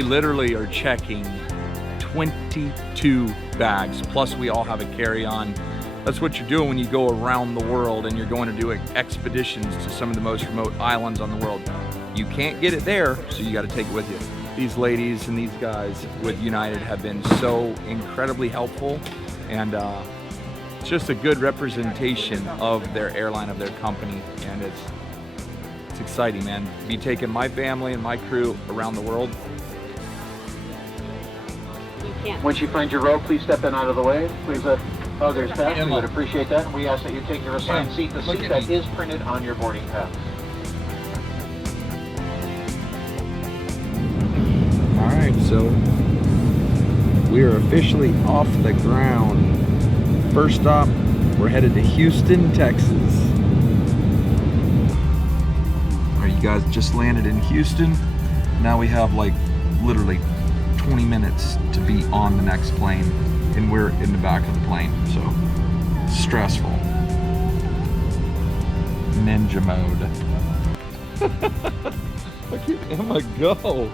we literally are checking 22 bags, plus we all have a carry-on. That's what you're doing when you go around the world and you're going to do expeditions to some of the most remote islands on the world. You can't get it there, so you got to take it with you. These ladies and these guys with United have been so incredibly helpful, and it's just a good representation of their airline, of their company, and it's exciting, man. Be taking my family and my crew around the world. You can't. Once you find your row, please step in out of the way. Please let others pass. We would appreciate that. And we ask that you take your assigned seat, the seat that is printed on your boarding pass. All right, so we are officially off the ground. First stop, we're headed to Houston, Texas. All right, you guys just landed in Houston. Now we have like literally 20 minutes to be on the next plane, and we're in the back of the plane, so stressful. Ninja mode. Look at Emma go.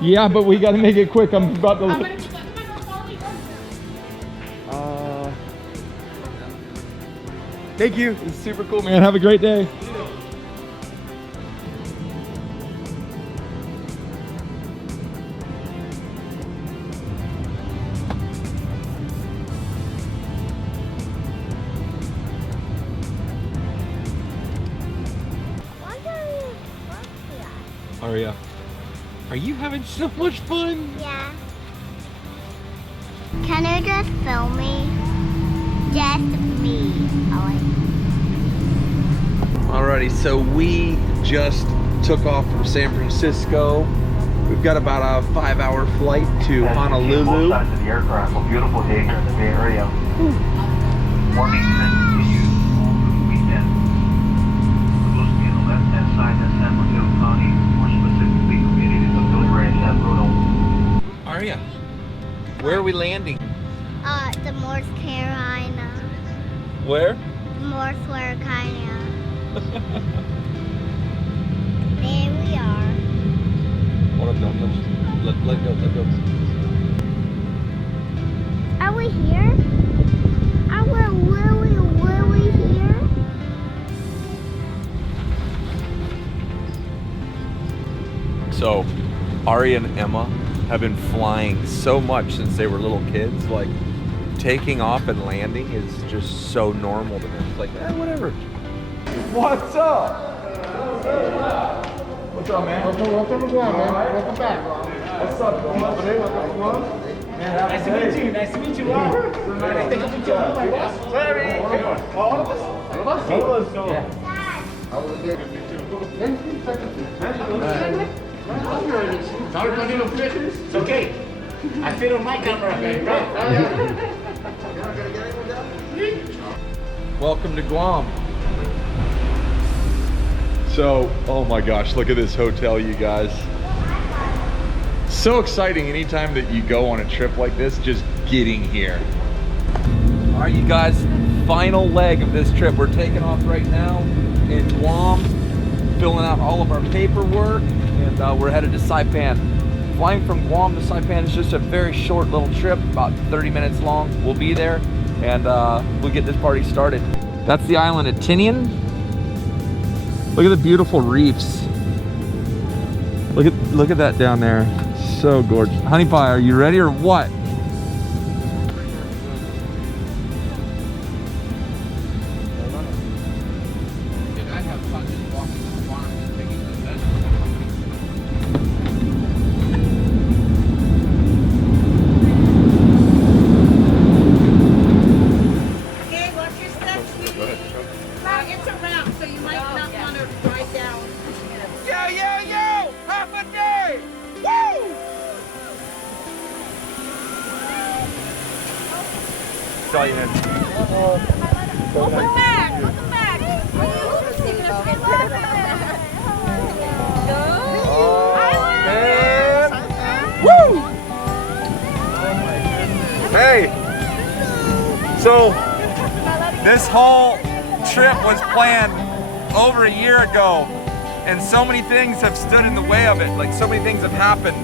Yeah, but we got to make it quick. I'm about to. Thank you. It's super cool, man. Have a great day. Aria, are you having so much fun? Yeah. Can you just film me? Just me. Alrighty, so we just took off from San Francisco. We've got about a 5-hour flight to Honolulu. Both sides of the aircraft. A beautiful day here in the Bay Area. Morning trend continues all through the weekend. We're supposed to be on the left-hand side of San Mateo County, more specifically communities of Villa Ranch and Bruno. Aria, where are we landing? The North Carolina. Where? North Carolina. There we are. Hold up, don't touch. Let go. Are we here? Are we here? So, Aria and Emma have been flying so much since they were little kids. Like, taking off and landing is just so normal to them. It's like, whatever. What's up? What's up, man? Welcome to Guam, man. Welcome back. What's up, Guam? Nice to meet you. Nice to meet you. Nice to meet you. Sorry. All of us? All of us. Yeah. How was it? Sorry for little pictures. It's okay. I fit on my camera. Welcome to Guam. So, oh my gosh, look at this hotel, you guys. So exciting anytime that you go on a trip like this, just getting here. All right, you guys, final leg of this trip. We're taking off right now in Guam, filling out all of our paperwork, and we're headed to Saipan. Flying from Guam to Saipan is just a very short little trip, about 30 minutes long. We'll be there, and we'll get this party started. That's the island of Tinian. Look at the beautiful reefs. Look at that down there. So gorgeous. Honey pie, are you ready or what? Welcome back. Welcome back. Woo! So this whole trip was planned over a year ago, and so many things have stood in the way of it. Like, so many things have happened,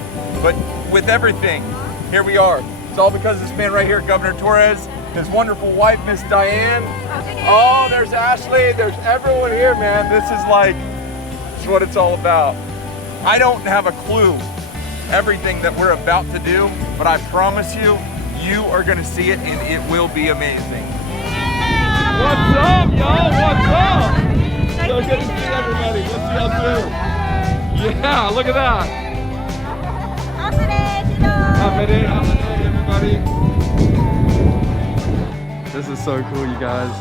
but with everything, here we are. It's all because of this man right here, Governor Torres, his wonderful wife, Miss Diane. Oh, there's Ashley, there's everyone here, man. This is like, it's what it's all about. I don't have a clue everything that we're about to do, but I promise you, you are gonna see it and it will be amazing. What's up, y'all? What's up? So good to see everybody. What's y'all do? Yeah, look at that. Everybody. This is so cool, you guys.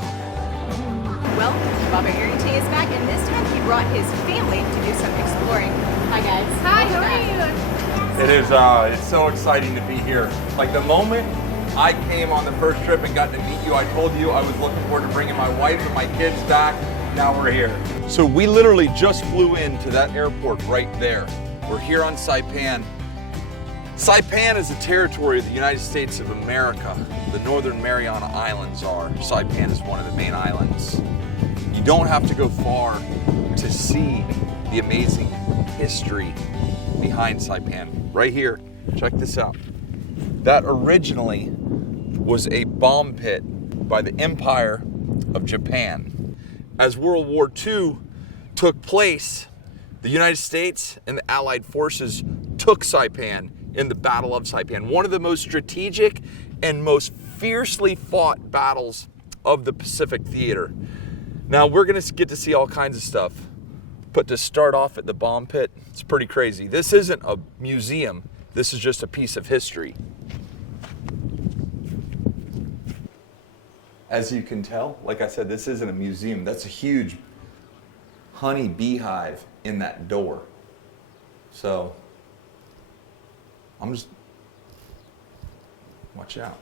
Well, Baba Arrington is back, and this time he brought his family to do some exploring. Hi, guys. Hi, how are you? It is, it's so exciting to be here. Like, the moment I came on the first trip and got to meet you, I told you I was looking forward to bringing my wife and my kids back. Now we're here. So we literally just flew into that airport right there. We're here on Saipan. Saipan is a territory of the United States of America. The Northern Mariana Islands are. Saipan is one of the main islands. You don't have to go far to see the amazing history behind Saipan. Right here, check this out. That originally was a bomb pit by the Empire of Japan. As World War II took place, the United States and the Allied forces took Saipan in the Battle of Saipan, one of the most strategic and most fiercely fought battles of the Pacific Theater. Now, we're gonna get to see all kinds of stuff, but to start off at the bomb pit, it's pretty crazy. This isn't a museum, this is just a piece of history. As you can tell, like I said, this isn't a museum. That's a huge honey beehive in that door. So, I'm just, watch out.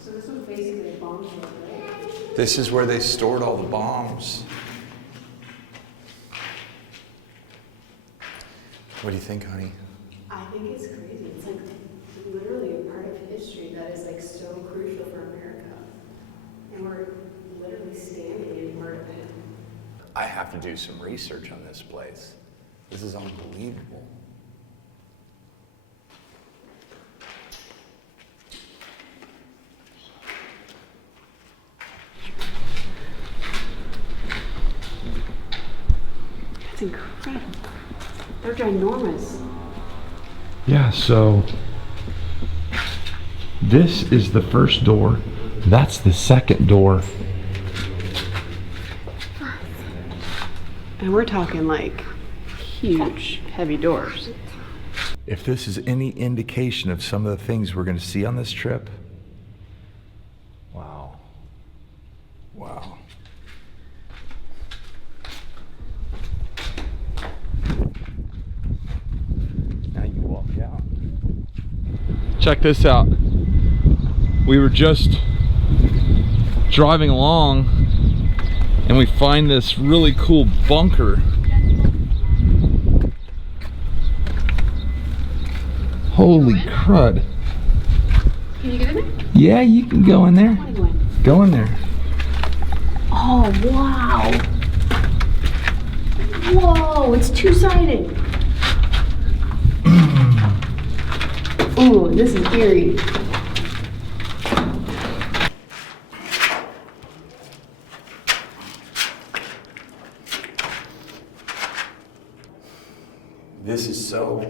So this was basically a bomb pit, right? This is where they stored all the bombs. What do you think, honey? I think it's crazy. It's like literally a part of history that is like so crucial for America. And we're literally standing in part of it. I have to do some research on this place. This is unbelievable. That's incredible. They're ginormous. Yeah, so this is the first door. That's the second door. And we're talking like huge, heavy doors. If this is any indication of some of the things we're going to see on this trip, wow. Wow. Now you walk out. Check this out. We were just driving along and we find this really cool bunker. Holy crud. Can you get in there? Yeah, you can go in there. I want to go in. Go in there. Oh, wow. Whoa, it's two-sided. Ooh, this is eerie. This is so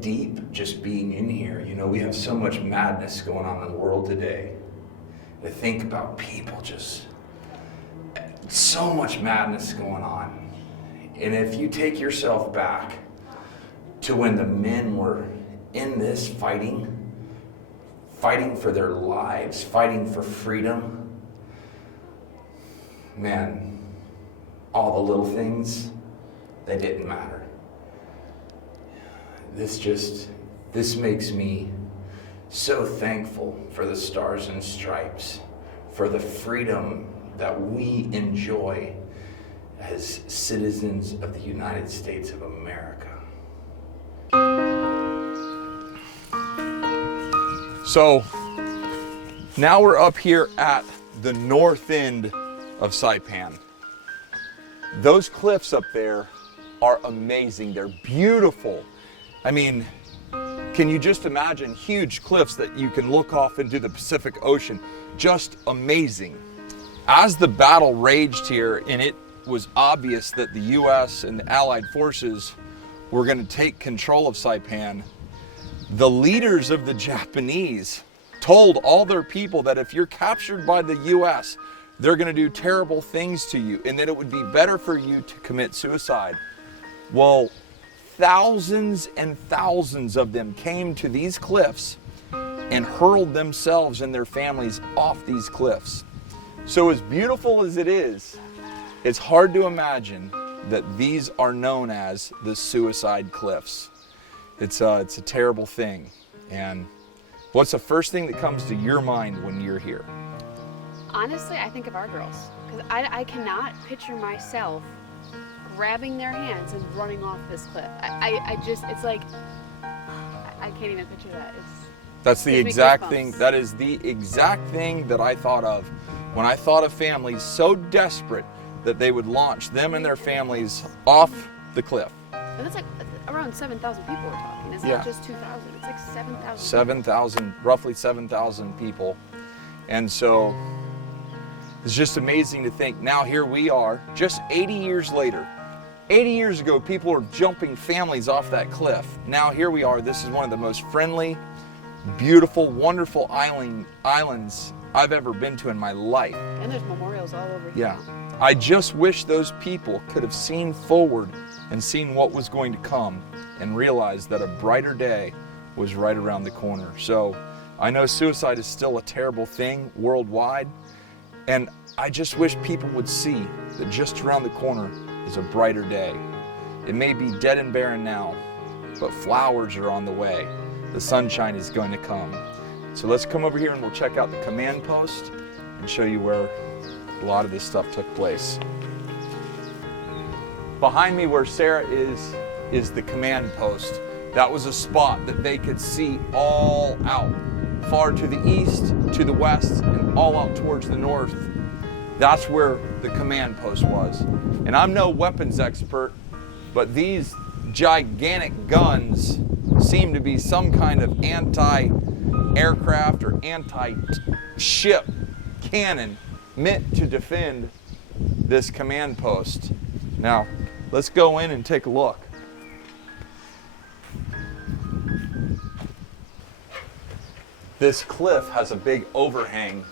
deep just being in here. You know, we have so much madness going on in the world today. To think about people, just so much madness going on. And if you take yourself back to when the men were in this fighting for their lives, fighting for freedom, man, all the little things, they didn't matter. This makes me so thankful for the Stars and Stripes, for the freedom that we enjoy as citizens of the United States of America. So now we're up here at the north end of Saipan. Those cliffs up there are amazing. They're beautiful. I mean, can you just imagine huge cliffs that you can look off into the Pacific Ocean? Just amazing. As the battle raged here, and it was obvious that the US and the Allied forces were going to take control of Saipan, the leaders of the Japanese told all their people that if you're captured by the US, they're going to do terrible things to you, and that it would be better for you to commit suicide. Well, thousands and thousands of them came to these cliffs and hurled themselves and their families off these cliffs. So as beautiful as it is, it's hard to imagine that these are known as the suicide cliffs. It's a terrible thing. And what's the first thing that comes to your mind when you're here? Honestly, I think of our girls, because I cannot picture myself grabbing their hands and running off this cliff. I just, it's like, I can't even picture that. That's the exact thing, that is the exact thing that I thought of when I thought of families so desperate that they would launch them and their families off the cliff. And that's like around 7,000 people we're talking. It's not just 2,000, it's like 7,000. 7,000, roughly 7,000 people. And so it's just amazing to think, now here we are, just 80 years later. 80 years ago, people were jumping families off that cliff. Now here we are, this is one of the most friendly, beautiful, wonderful islands I've ever been to in my life. And there's memorials all over here. Yeah. I just wish those people could have seen forward and seen what was going to come and realized that a brighter day was right around the corner. So I know suicide is still a terrible thing worldwide, and I just wish people would see that just around the corner is a brighter day. It may be dead and barren now, but flowers are on the way. The sunshine is going to come. So let's come over here and we'll check out the command post and show you where a lot of this stuff took place. Behind me where Sarah is the command post. That was a spot that they could see all out, far to the east, to the west, and all out towards the north. That's where the command post was. And I'm no weapons expert, but these gigantic guns seem to be some kind of anti-aircraft or anti-ship cannon meant to defend this command post. Now, let's go in and take a look. This cliff has a big overhang.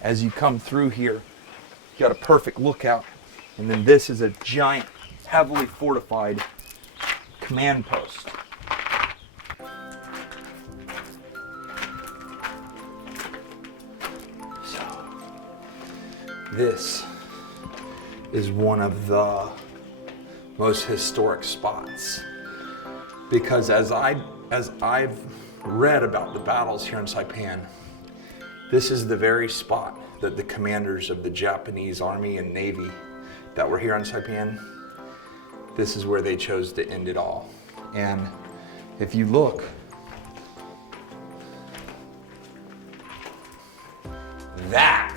As you come through here, you got a perfect lookout. And then this is a giant, heavily fortified command post. So, this is one of the most historic spots, because as I've read about the battles here in Saipan, this is the very spot that the commanders of the Japanese Army and Navy that were here on Saipan, this is where they chose to end it all. And if you look, that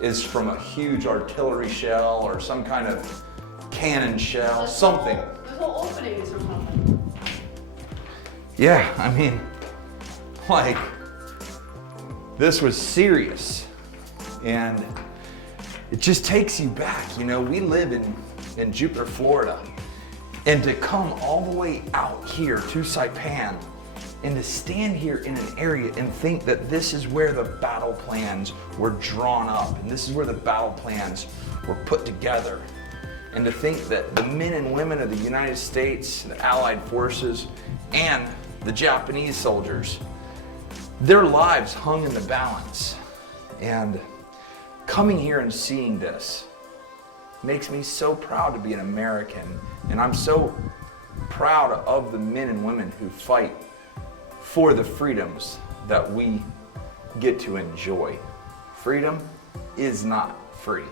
is from a huge artillery shell or some kind of cannon shell, something. The whole opening is from something. Yeah, I mean, like, this was serious. And it just takes you back. You know, we live in Jupiter, Florida. And to come all the way out here to Saipan and to stand here in an area and think that this is where the battle plans were drawn up and this is where the battle plans were put together. And to think that the men and women of the United States, the Allied forces, and the Japanese soldiers, their lives hung in the balance. And coming here and seeing this makes me so proud to be an American. And I'm so proud of the men and women who fight for the freedoms that we get to enjoy. Freedom is not free.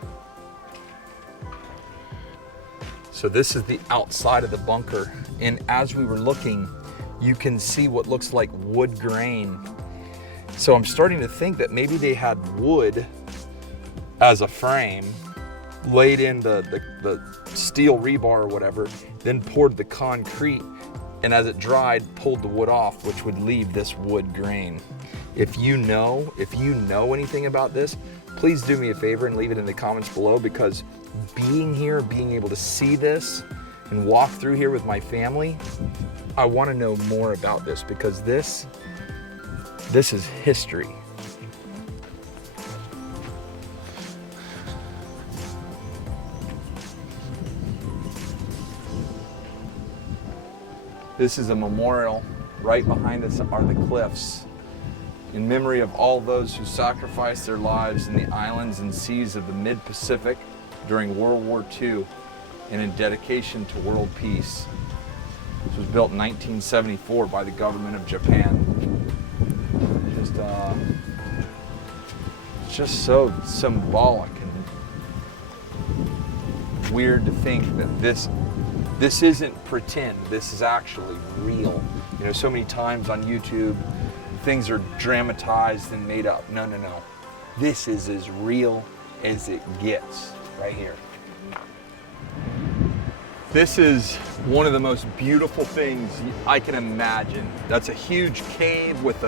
So this is the outside of the bunker. And as we were looking, you can see what looks like wood grain. So I'm starting to think that maybe they had wood as a frame, laid in the steel rebar or whatever, then poured the concrete, and as it dried, pulled the wood off, which would leave this wood grain. If you know anything about this, please do me a favor and leave it in the comments below, because being here, being able to see this and walk through here with my family, I want to know more about this, because this is history. This is a memorial. Right behind us are the cliffs, in memory of all those who sacrificed their lives in the islands and seas of the mid-Pacific during World War II and in dedication to world peace. This was built in 1974 by the government of Japan. It's just so symbolic and weird to think that this isn't pretend, this is actually real. You know, so many times on YouTube, things are dramatized and made up. No. This is as real as it gets, right here. This is one of the most beautiful things I can imagine. That's a huge cave with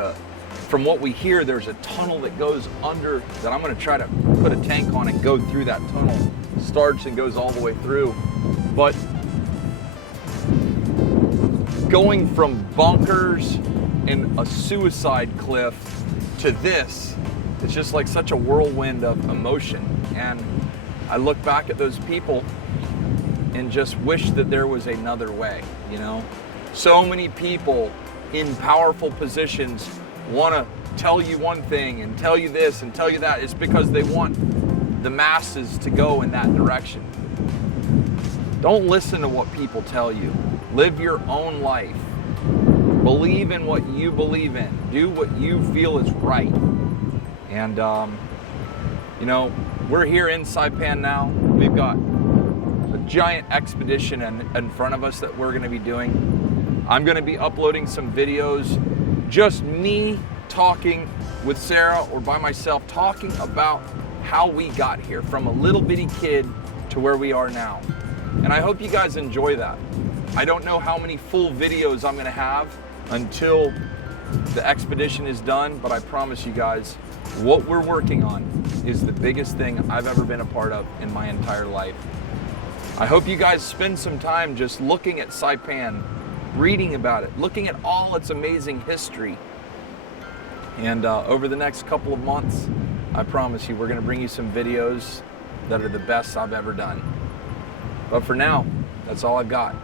from what we hear, there's a tunnel that goes under, that I'm gonna try to put a tank on and go through that tunnel. Starts and goes all the way through. But going from bunkers and a suicide cliff to this, it's just like such a whirlwind of emotion. And I look back at those people and just wish that there was another way, you know? So many people in powerful positions want to tell you one thing and tell you this and tell you that. It's because they want the masses to go in that direction. Don't listen to what people tell you. Live your own life. Believe in what you believe in. Do what you feel is right. And, you know, we're here in Saipan now. We've got a giant expedition in front of us that we're going to be doing. I'm going to be uploading some videos, just me talking with Sarah or by myself, talking about how we got here from a little bitty kid to where we are now. And I hope you guys enjoy that. I don't know how many full videos I'm going to have until the expedition is done, but I promise you guys, what we're working on is the biggest thing I've ever been a part of in my entire life. I hope you guys spend some time just looking at Saipan, reading about it, looking at all its amazing history. And over the next couple of months, I promise you, we're going to bring you some videos that are the best I've ever done. But for now, that's all I've got.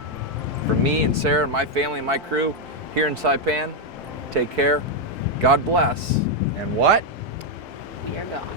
For me and Sarah and my family and my crew here in Saipan, take care, God bless, and what? You're gone.